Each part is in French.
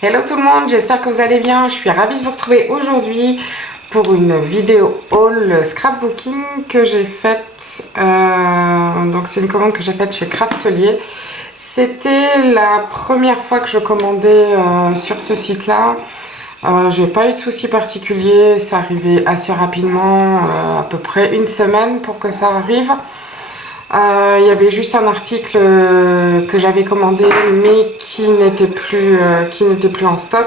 Hello tout le monde, j'espère que vous allez bien. Je suis ravie de vous retrouver aujourd'hui pour une vidéo haul scrapbooking que j'ai faite. Donc c'est une commande que j'ai faite chez Craftelier. C'était la première fois que je commandais sur ce site-là. J'ai pas eu de soucis particuliers, ça arrivait assez rapidement, à peu près une semaine pour que ça arrive. Il y avait juste un article que j'avais commandé mais qui n'était plus en stock.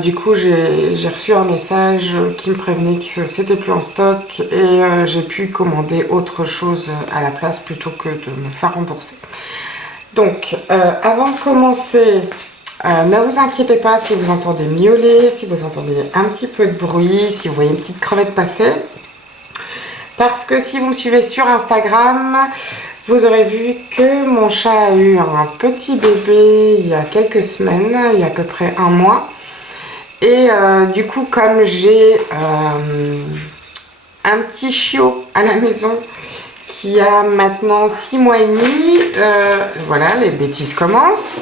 Du coup j'ai reçu un message qui me prévenait que c'était plus en stock et j'ai pu commander autre chose à la place plutôt que de me faire rembourser. Donc avant de commencer, ne vous inquiétez pas si vous entendez miauler, si vous entendez un petit peu de bruit, si vous voyez une petite crevette passer. Parce que si vous me suivez sur Instagram, vous aurez vu que mon chat a eu un petit bébé il y a quelques semaines, il y a à peu près un mois. Et du coup, comme j'ai un petit chiot à la maison qui a maintenant 6 mois et demi, voilà, les bêtises commencent.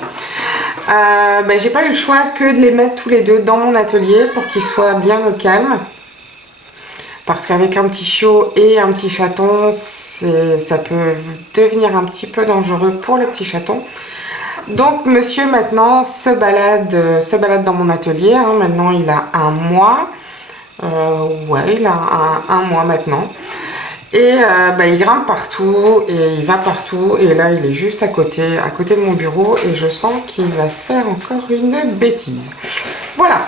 J'ai pas eu le choix que de les mettre tous les deux dans mon atelier pour qu'ils soient bien au calme. Parce qu'avec un petit chiot et un petit chaton, ça peut devenir un petit peu dangereux pour le petit chaton. Donc monsieur maintenant se balade dans mon atelier. Hein. Maintenant il a un mois. Ouais, il a un mois maintenant. Et il grimpe partout et il va partout. Et là il est juste à côté de mon bureau. Et je sens qu'il va faire encore une bêtise. Voilà.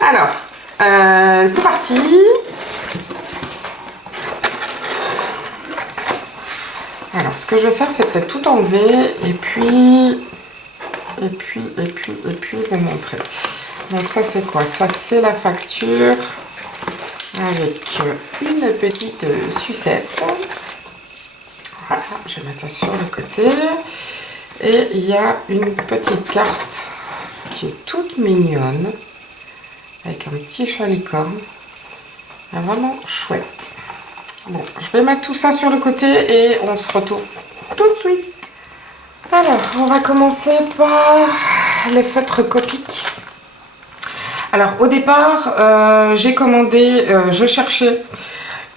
Alors, c'est parti. Alors, ce que je vais faire, c'est peut-être tout enlever et puis vous montrer. Donc ça, c'est quoi? Ça, c'est la facture avec une petite sucette. Voilà, je vais mettre ça sur le côté. Et il y a une petite carte qui est toute mignonne avec un petit chat licorne. Vraiment chouette. Bon, je vais mettre tout ça sur le côté et on se retrouve tout de suite. Alors, on va commencer par les feutres Copic. Alors, au départ, j'ai commandé, je cherchais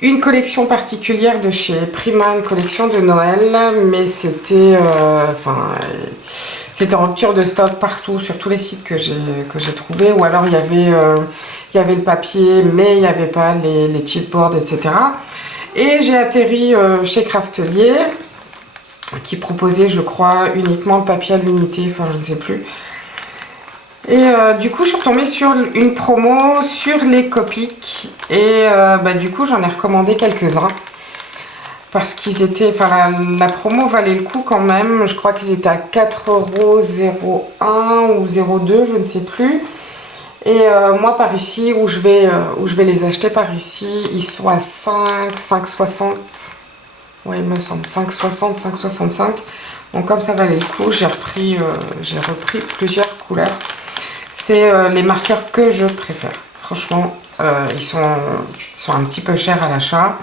une collection particulière de chez Prima, une collection de Noël, mais c'était c'était en rupture de stock partout, sur tous les sites que j'ai trouvé, ou alors il y avait le papier, mais il n'y avait pas les chipboards, etc. Et j'ai atterri chez Craftelier, qui proposait, je crois, uniquement le papier à l'unité, enfin je ne sais plus. Et du coup, je suis retombée sur une promo sur les Copic. Et du coup, j'en ai recommandé quelques-uns. Parce qu'ils étaient, enfin la promo valait le coup quand même. Je crois qu'ils étaient à 4,01 ou 0,2, je ne sais plus. Et moi par ici où je vais les acheter par ici, ils sont à 5,60. Ouais, il me semble 5,60, 5,65. Donc comme ça valait le coup, j'ai repris plusieurs couleurs. C'est les marqueurs que je préfère. Franchement, ils sont un petit peu chers à l'achat.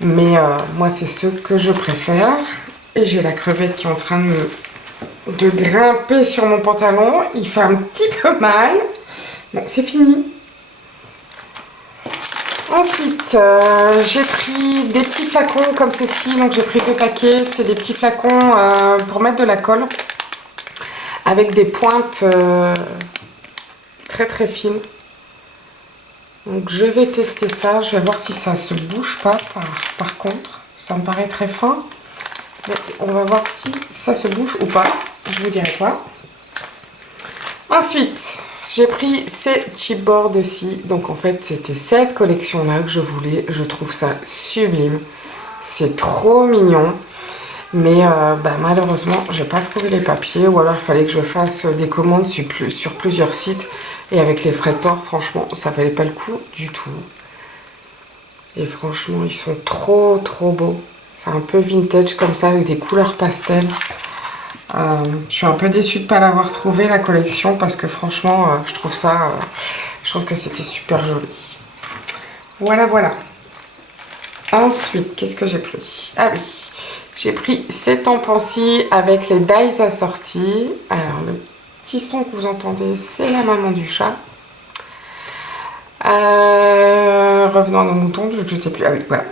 Mais moi c'est ceux que je préfère. Et j'ai la crevette qui est en train de grimper sur mon pantalon. Il fait un petit peu mal. Bon, c'est fini. Ensuite, j'ai pris des petits flacons comme ceci. Donc, j'ai pris 2 paquets. C'est des petits flacons pour mettre de la colle. Avec des pointes très très fines. Donc, je vais tester ça. Je vais voir si ça se bouge pas par contre. Ça me paraît très fin. Mais on va voir si ça se bouge ou pas. Je vous dirai quoi. Ensuite, j'ai pris ces chipboards-ci. Donc en fait, c'était cette collection-là que je voulais. Je trouve ça sublime. C'est trop mignon. Mais malheureusement, j'ai pas trouvé les papiers. Ou alors, il fallait que je fasse des commandes sur plusieurs sites. Et avec les frais de port, franchement, ça valait pas le coup du tout. Et franchement, ils sont trop beaux. C'est un peu vintage comme ça, avec des couleurs pastel. Je suis un peu déçue de ne pas l'avoir trouvé, la collection, parce que franchement, je trouve que c'était super joli. Voilà. Ensuite, qu'est-ce que j'ai pris? Ah oui, j'ai pris ces tampons-ci avec les dies assortis. Alors, petit son que vous entendez, c'est la maman du chat. Revenons à nos moutons, je ne sais plus. Ah oui, voilà.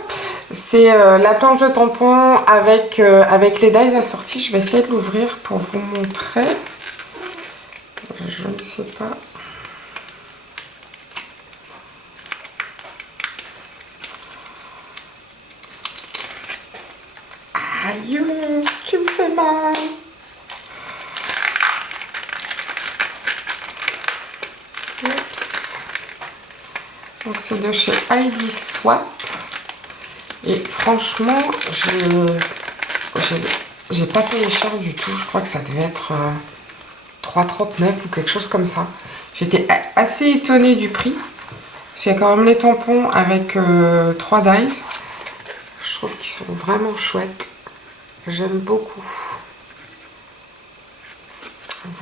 C'est la planche de tampon avec les dies assortis. Je vais essayer de l'ouvrir pour vous montrer. Je ne sais pas. Aïe, tu me fais mal. Oups. Donc c'est de chez Heidi Swapp. Et franchement, j'ai pas payé cher du tout. Je crois que ça devait être 3,39 ou quelque chose comme ça. J'étais assez étonnée du prix. Parce qu'il y a quand même les tampons avec 3 dies. Je trouve qu'ils sont vraiment chouettes. J'aime beaucoup.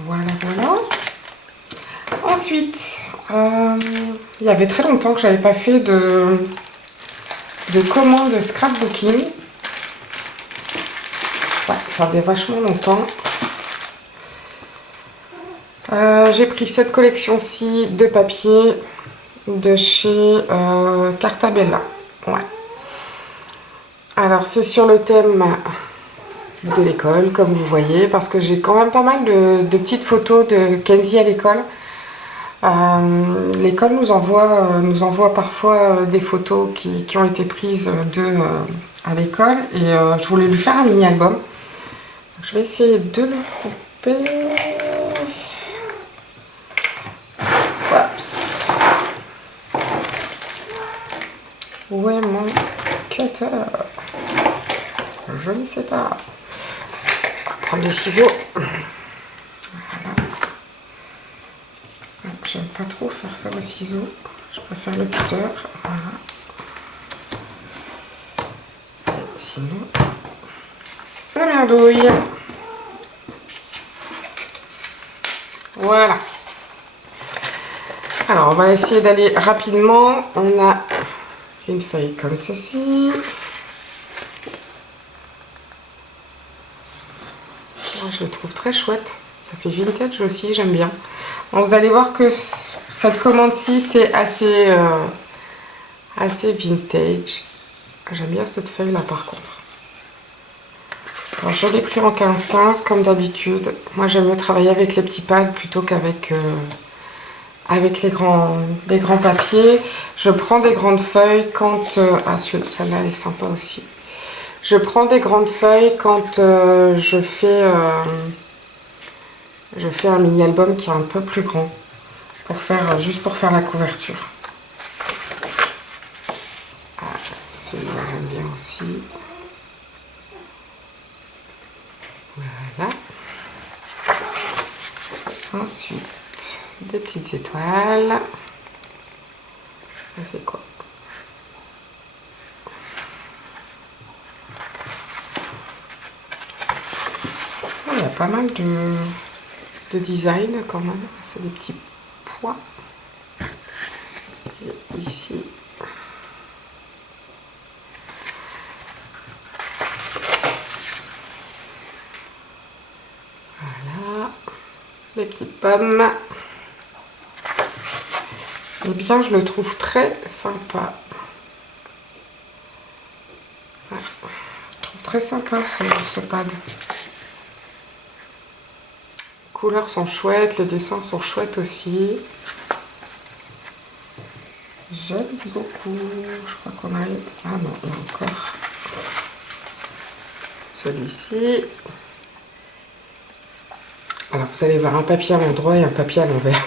Voilà, voilà. Ensuite, il y avait très longtemps que j'avais pas fait de commande de scrapbooking. Ouais, ça faisait vachement longtemps. J'ai pris cette collection-ci de papier de chez Cartabella. Ouais. Alors, c'est sur le thème de l'école, comme vous voyez, parce que j'ai quand même pas mal de petites photos de Kenzie à l'école. L'école nous envoie parfois des photos qui ont été prises à l'école, et je voulais lui faire un mini-album. Je vais essayer de le couper. Oups. Où est mon cutter? Je ne sais pas. On va prendre les ciseaux. Voilà. J'aime pas trop faire ça au ciseau. Je préfère le cutter. Voilà. Et sinon, ça merdouille. Voilà. Alors, on va essayer d'aller rapidement. On a une feuille comme ceci. Moi, je le trouve très chouette. Ça fait vintage aussi, j'aime bien. Bon, vous allez voir que cette commande-ci, c'est assez vintage. J'aime bien cette feuille-là, par contre. Alors, je l'ai pris en 15-15, comme d'habitude. Moi, j'aime mieux travailler avec les petits pads plutôt qu'avec avec les grands papiers. Je prends des grandes feuilles quand... ah, celle-là, elle est sympa aussi. Je prends des grandes feuilles quand je fais un mini-album qui est un peu plus grand. Juste pour faire la couverture. Ah, celui-là, j'aime bien aussi. Voilà. Ensuite, des petites étoiles. Ça, c'est quoi? Il y a pas mal de design quand même. C'est des petits pois. Et ici, voilà, les petites pommes. Eh bien, je le trouve très sympa. Ouais, je trouve très sympa ce pad. Les couleurs sont chouettes, les dessins sont chouettes aussi. J'aime beaucoup. Je crois qu'on arrive... Ah non, il y a encore celui-ci. Alors, vous allez voir un papier à l'endroit et un papier à l'envers.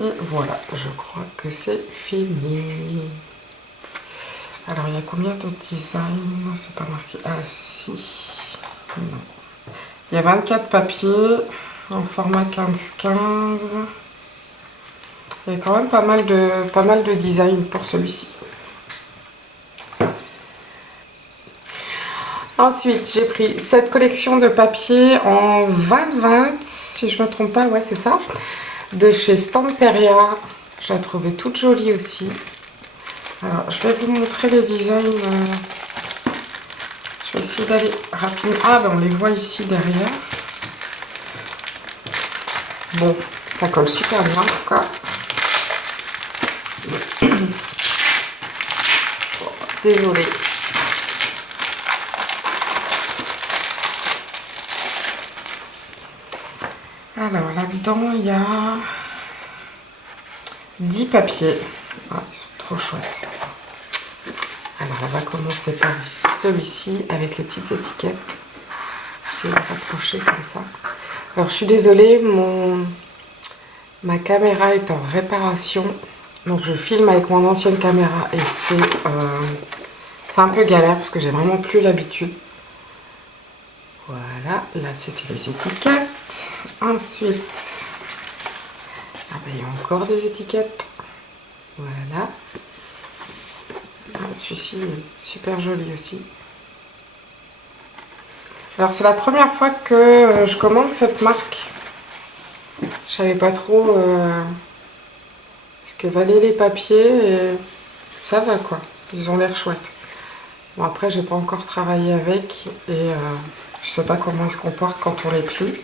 Et voilà, je crois que c'est fini. Alors, il y a combien de designs? C'est pas marqué. Ah, si. Non. Il y a 24 papiers en format 15-15. Il y a quand même pas mal de designs pour celui-ci. Ensuite, j'ai pris cette collection de papier en 20-20, si je ne me trompe pas, ouais, c'est ça. De chez Stamperia. Je la trouvais toute jolie aussi. Alors, je vais vous montrer les designs. Je vais essayer d'aller rapidement. Ah, ben on les voit ici derrière. Bon, ça colle super bien en tout cas. Désolée. Alors là-dedans, il y a 10 papiers. Ah, ils sont trop chouettes. Alors on va commencer par celui-ci avec les petites étiquettes. Je vais le rapprocher comme ça. Alors je suis désolée, ma caméra est en réparation. Donc je filme avec mon ancienne caméra et c'est un peu galère parce que j'ai vraiment plus l'habitude. Voilà, là c'était les étiquettes. Ensuite, ah ben, il y a encore des étiquettes. Voilà. Ah, celui-ci est super joli aussi. Alors c'est la première fois que je commande cette marque. Je savais pas trop ce que valaient les papiers et ça va quoi. Ils ont l'air chouettes. Bon après j'ai pas encore travaillé avec et je sais pas comment ils se comportent quand on les plie.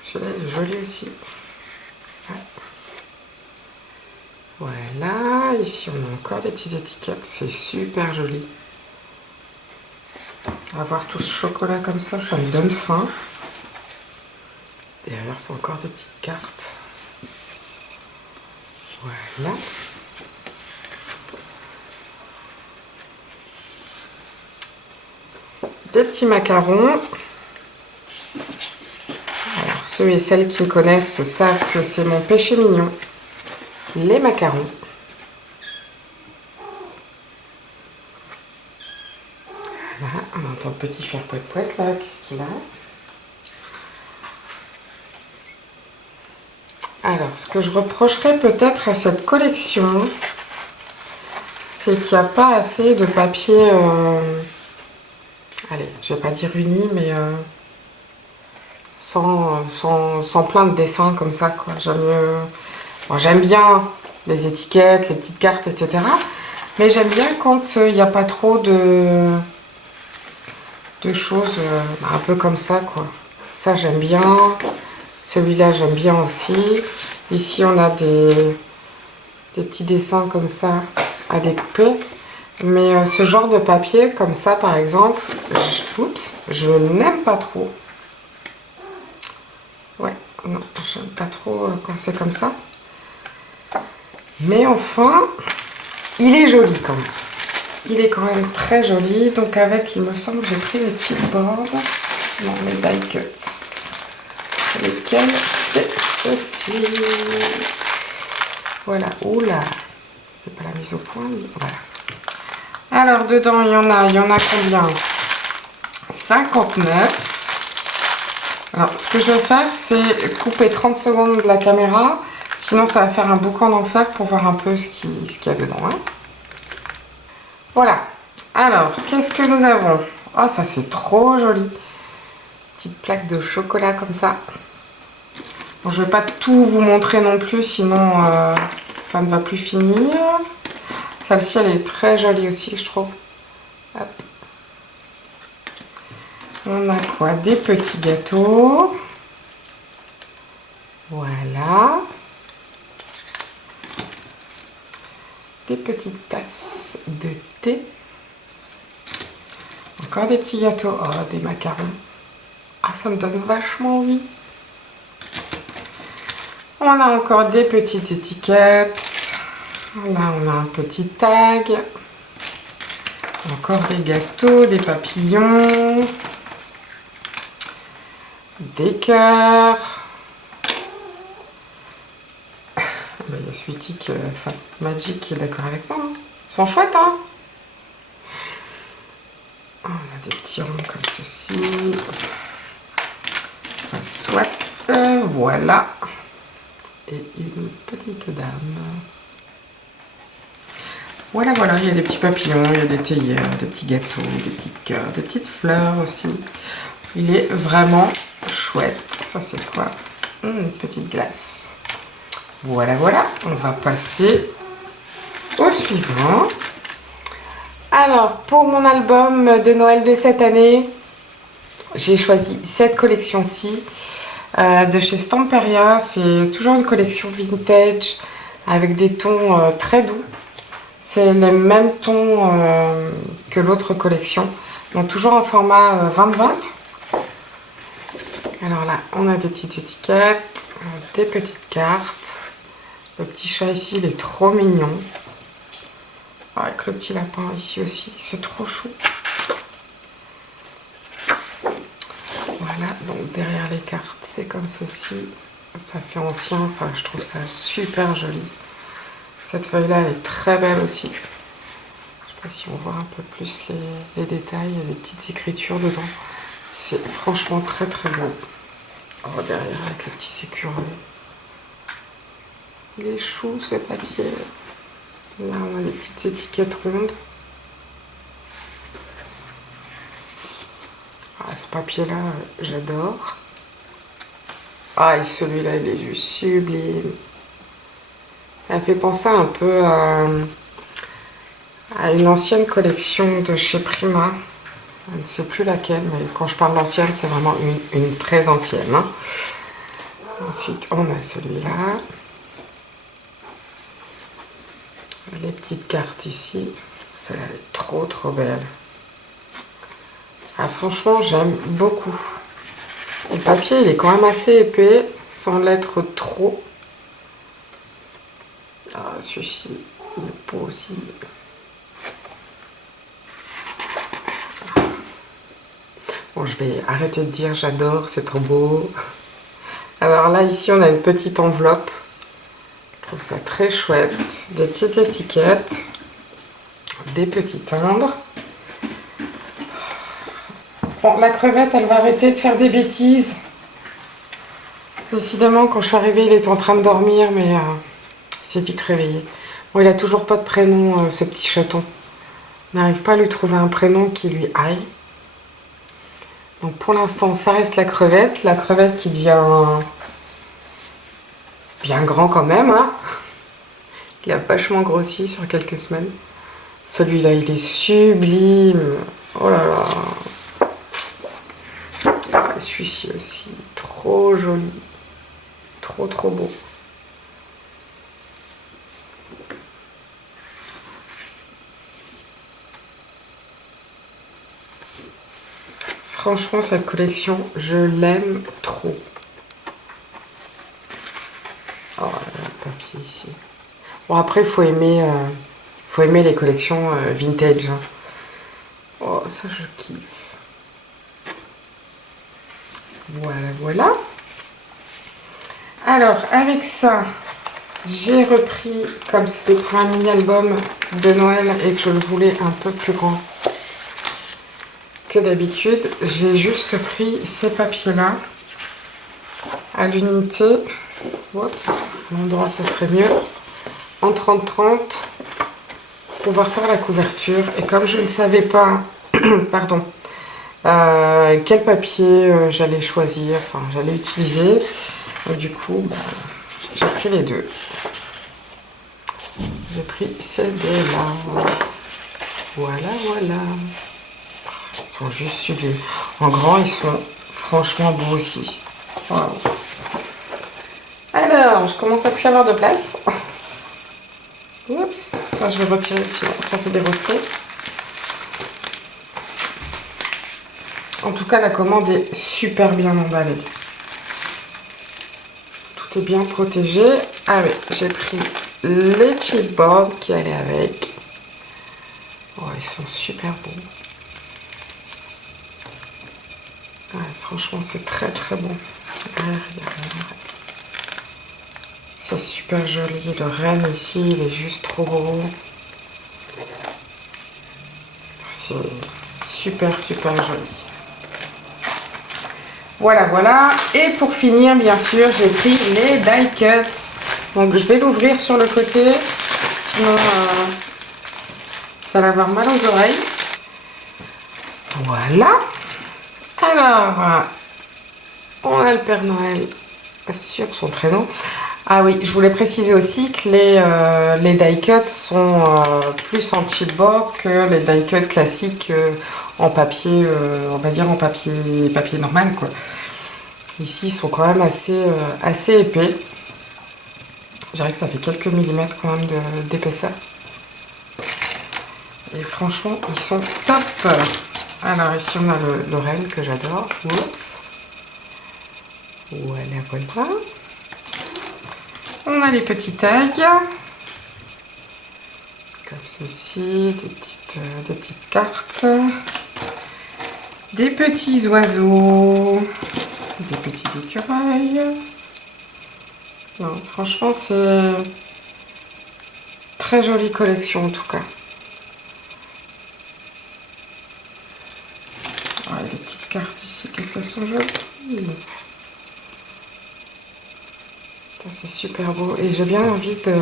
Celui-là il est joli aussi. Ouais. Voilà, ici on a encore des petites étiquettes, c'est super joli. Avoir tout ce chocolat comme ça me donne faim. Derrière c'est encore des petites cartes. Voilà. Des petits macarons. Alors ceux et celles qui me connaissent savent que c'est mon péché mignon. Les macarons. Voilà, on entend le petit faire poète-poète là, qu'est-ce qu'il a? Alors, ce que je reprocherais peut-être à cette collection, c'est qu'il n'y a pas assez de papier, allez, je vais pas dire uni, mais sans plein de dessins comme ça, quoi. J'aime bien les étiquettes, les petites cartes, etc. Mais j'aime bien quand il n'y a pas trop de choses un peu comme ça, quoi. Ça, j'aime bien. Celui-là, j'aime bien aussi. Ici, on a des petits dessins comme ça à découper. Mais ce genre de papier, comme ça, par exemple, je n'aime pas trop. Ouais, non, j'aime pas trop quand c'est comme ça. Mais enfin, il est joli quand même. Il est quand même très joli. Donc avec, il me semble que j'ai pris les chipboards. Non, les die cuts. Lesquels c'est ceci. Voilà, oula. Je fais pas la mise au point, mais voilà. Alors dedans, il y en a combien? 59. Alors, ce que je vais faire, c'est couper 30 secondes de la caméra. Sinon, ça va faire un boucan d'enfer pour voir un peu ce qu'il y a dedans. Hein. Voilà. Alors, qu'est-ce que nous avons? Oh, ça, c'est trop joli. Petite plaque de chocolat comme ça. Bon, je ne vais pas tout vous montrer non plus, sinon ça ne va plus finir. Celle-ci, elle est très jolie aussi, je trouve. Hop. On a quoi? Des petits gâteaux. Voilà. Des petites tasses de thé. Encore des petits gâteaux. Oh, des macarons. Ah, ça me donne vachement envie. On a encore des petites étiquettes. Là, on a un petit tag. Encore des gâteaux, des papillons. Des cœurs. Il y a Sweetie, enfin Magic qui est d'accord avec moi. Hein. Ils sont chouettes, hein. On a des petits ronds comme ceci. Soit, voilà. Et une petite dame. Voilà, voilà, il y a des petits papillons, il y a des théières, des petits gâteaux, des petits cœurs, des petites fleurs aussi. Il est vraiment chouette. Ça, c'est quoi? Une petite glace. Voilà, voilà. On va passer au suivant. Alors, pour mon album de Noël de cette année, j'ai choisi cette collection-ci de chez Stamperia. C'est toujours une collection vintage avec des tons très doux. C'est les mêmes tons que l'autre collection, donc toujours en format 20-20. Alors là, on a des petites étiquettes, des petites cartes. Le petit chat ici, il est trop mignon. Avec le petit lapin ici aussi, c'est trop chou. Voilà, donc derrière les cartes, c'est comme ceci. Ça fait ancien, enfin je trouve ça super joli. Cette feuille-là, elle est très belle aussi. Je sais pas si on voit un peu plus les détails, il y a des petites écritures dedans. C'est franchement très très beau. Oh, derrière, avec les petits écureuils. Il est chou ce papier. Là, on a des petites étiquettes rondes. Ah, ce papier-là, j'adore. Ah, et celui-là, il est juste sublime. Ça me fait penser un peu à une ancienne collection de chez Prima. Je ne sais plus laquelle, mais quand je parle d'ancienne, c'est vraiment une très ancienne. Hein. Ensuite, on a celui-là. Les petites cartes ici. Celle-là, elle est trop trop belle. Ah, franchement, j'aime beaucoup. Le papier, il est quand même assez épais, sans l'être trop. Ah, celui-ci, il est beau aussi. Bon, je vais arrêter de dire j'adore, c'est trop beau. Alors là, ici, on a une petite enveloppe. Je trouve ça très chouette. Des petites étiquettes. Des petits timbres. Bon, la crevette, elle va arrêter de faire des bêtises. Décidément, quand je suis arrivée, il est en train de dormir, mais il s'est vite réveillé. Bon, il a toujours pas de prénom, ce petit chaton. On n'arrive pas à lui trouver un prénom qui lui aille. Donc pour l'instant, ça reste la crevette. La crevette qui devient bien grand quand même. Hein. Il a vachement grossi sur quelques semaines. Celui-là, il est sublime. Oh là là. Celui-ci aussi, trop joli. Trop trop beau. Franchement, cette collection, je l'aime trop. Oh, le papier ici. Bon, après, il faut aimer les collections vintage. Hein. Oh, ça, je kiffe. Voilà, voilà. Alors, avec ça, j'ai repris, comme c'était pour un mini-album de Noël et que je le voulais un peu plus grand que d'habitude, j'ai juste pris ces papiers-là à l'unité. Oups, l'endroit, ça serait mieux. En 30-30, pour pouvoir faire la couverture. Et comme je ne savais pas, pardon, quel papier j'allais choisir, enfin j'allais utiliser, du coup, bah, j'ai pris les deux. J'ai pris ces deux-là. Voilà, voilà. Ils sont juste sublimes. En grand, ils sont franchement beaux aussi. Wow. Alors, je commence à plus avoir de place. Oups, ça je vais retirer, sinon ça fait des reflets. En tout cas, la commande est super bien emballée. Tout est bien protégé. Ah oui, j'ai pris les chipboards qui allaient avec. Oh, ils sont super beaux. Ouais, franchement, c'est très très bon. C'est super joli. Le renne ici, il est juste trop beau. C'est super super joli. Voilà, voilà. Et pour finir, bien sûr, j'ai pris les die cuts. Donc, je vais l'ouvrir sur le côté. Sinon, ça va avoir mal aux oreilles. Voilà. Alors, on a le Père Noël sur son traîneau. Ah oui, je voulais préciser aussi que les die cuts sont plus en chipboard que les die cuts classiques en papier, on va dire en papier normal quoi. Ici, ils sont quand même assez épais. Je dirais que ça fait quelques millimètres quand même d'épaisseur. Et franchement, ils sont top. Alors ici, on a le Ren que j'adore. Oups. Voilà, voilà. On a les petits tags. Comme ceci, des petites cartes. Des petits oiseaux. Des petits écureuils. Non, franchement, c'est très jolie collection en tout cas. Ah, les petites cartes ici, qu'est-ce qu'elles sont jolies. C'est super beau et j'ai bien envie de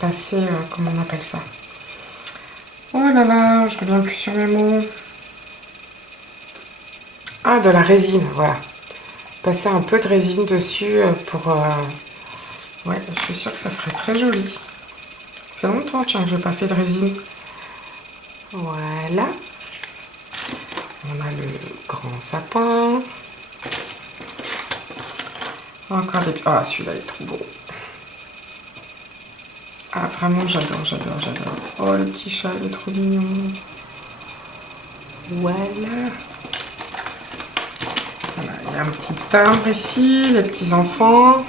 passer, comment on appelle ça? Oh là là, je reviens plus sur mes mots. Ah, de la résine, voilà. Passer un peu de résine dessus pour... ouais, je suis sûre que ça ferait très joli. Ça fait longtemps, tiens, que je n'ai pas fait de résine. Voilà. On a le grand sapin. Encore des... Ah, celui-là est trop beau. Ah, vraiment, j'adore, j'adore, j'adore. Oh, le petit chat, il est trop mignon. Voilà. Voilà, il y a un petit timbre ici, les petits enfants.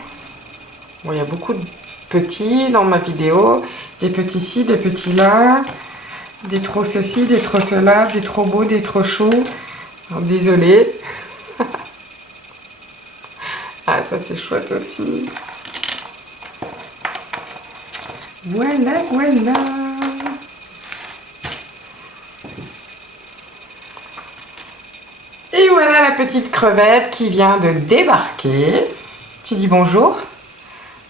Bon, il y a beaucoup de petits dans ma vidéo. Des petits ci, des petits là. Des trop ceci, des trop cela, des trop beaux, des trop chauds. Désolée. Ah, ça c'est chouette aussi. Voilà, voilà. Et voilà la petite crevette qui vient de débarquer. Tu dis bonjour.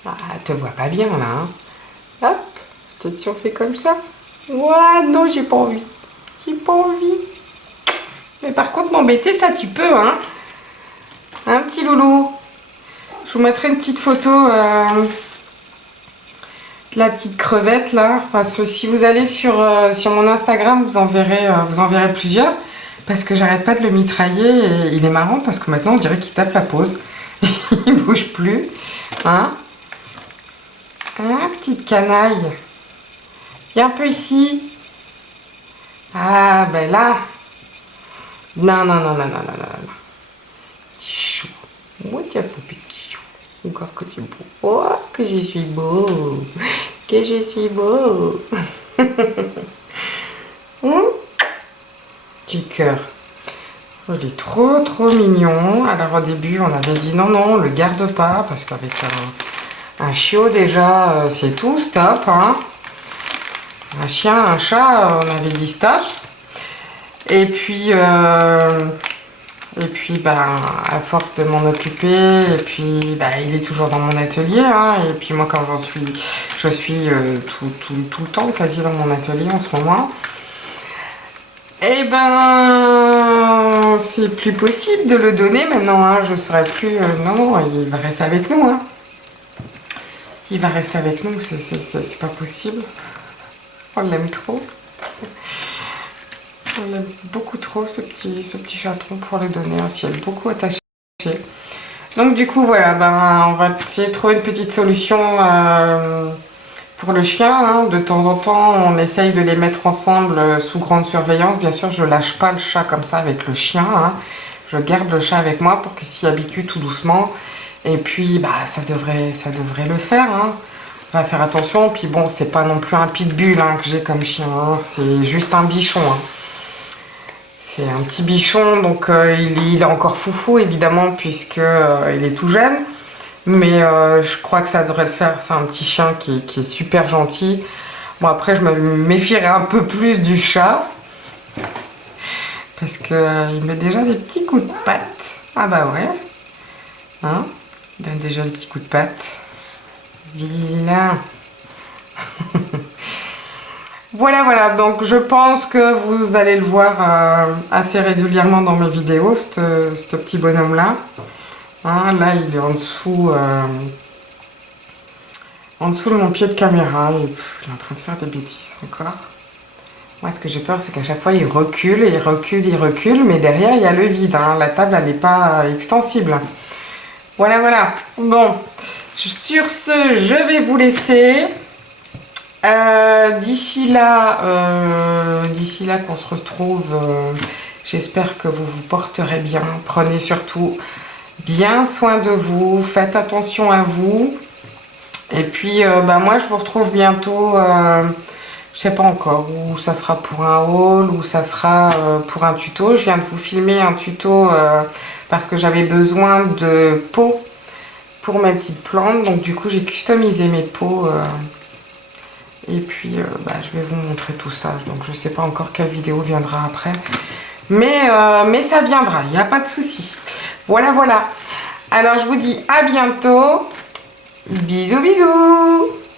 Ah, elle te voit pas bien là. Hein. Hop, peut-être si on fait comme ça. Ouais, non, j'ai pas envie. J'ai pas envie. Mais par contre, m'embêter, ça tu peux, hein. Un petit loulou. Je vous mettrai une petite photo de la petite crevette là. Enfin, si vous allez sur mon Instagram, vous en verrez plusieurs. Parce que j'arrête pas de le mitrailler et il est marrant parce que maintenant on dirait qu'il tape la pause. Il bouge plus. Hein? Petite canaille. Viens un peu ici. Ah ben là. Non, non, non, non, non, non, non. Chou. Moi, tu as pas petit chou. Encore que tu es beau. Oh, que je suis beau. Que je suis beau. Petit cœur. Il est trop, trop mignon. Alors au début, on avait dit non, non, on le garde pas. Parce qu'avec un chiot, déjà, c'est tout, stop. Hein. Un chien, un chat, on avait dit stop. Et puis ben, à force de m'en occuper, et puis ben, il est toujours dans mon atelier, hein, et puis moi quand je suis tout le temps quasi dans mon atelier en ce moment, et ben c'est plus possible de le donner maintenant, hein, je serai plus, non, non, il va rester avec nous, hein. Il va rester avec nous, c'est pas possible, on l'aime trop. On aime beaucoup trop ce petit chaton pour le donner, un ciel beaucoup attaché. Donc du coup voilà, ben, on va essayer de trouver une petite solution pour le chien. Hein. De temps en temps, on essaye de les mettre ensemble sous grande surveillance. Bien sûr, je lâche pas le chat comme ça avec le chien. Hein. Je garde le chat avec moi pour qu'il s'y habitue tout doucement. Et puis bah, ça devrait le faire. Hein. On va faire attention. Puis bon, c'est pas non plus un pitbull hein, que j'ai comme chien. Hein. C'est juste un bichon. Hein. C'est un petit bichon, donc il est encore foufou évidemment puisque il est tout jeune. Mais je crois que ça devrait le faire. C'est un petit chien qui est super gentil. Bon après je me méfierais un peu plus du chat. Parce qu'il met déjà des petits coups de patte. Ah bah ouais. Hein, il donne déjà des petits coups de patte. Vilain. Voilà, voilà, donc je pense que vous allez le voir assez régulièrement dans mes vidéos, ce petit bonhomme-là. Hein, là, il est en dessous en dessous de mon pied de caméra et il est en train de faire des bêtises encore. Moi, ce que j'ai peur, c'est qu'à chaque fois, il recule, et il recule, mais derrière, il y a le vide. Hein. La table, elle n'est pas extensible. Voilà, voilà. Bon, sur ce, je vais vous laisser. D'ici là qu'on se retrouve, j'espère que vous vous porterez bien. Prenez surtout bien soin de vous, faites attention à vous. Et puis, moi, je vous retrouve bientôt, je sais pas encore, où ça sera pour un haul, ou ça sera pour un tuto. Je viens de vous filmer un tuto parce que j'avais besoin de pots pour mes petites plantes. Donc, du coup, j'ai customisé mes pots. Et puis, je vais vous montrer tout ça. Donc, je ne sais pas encore quelle vidéo viendra après. Mais ça viendra, il n'y a pas de souci. Voilà, voilà. Alors, je vous dis à bientôt. Bisous, bisous!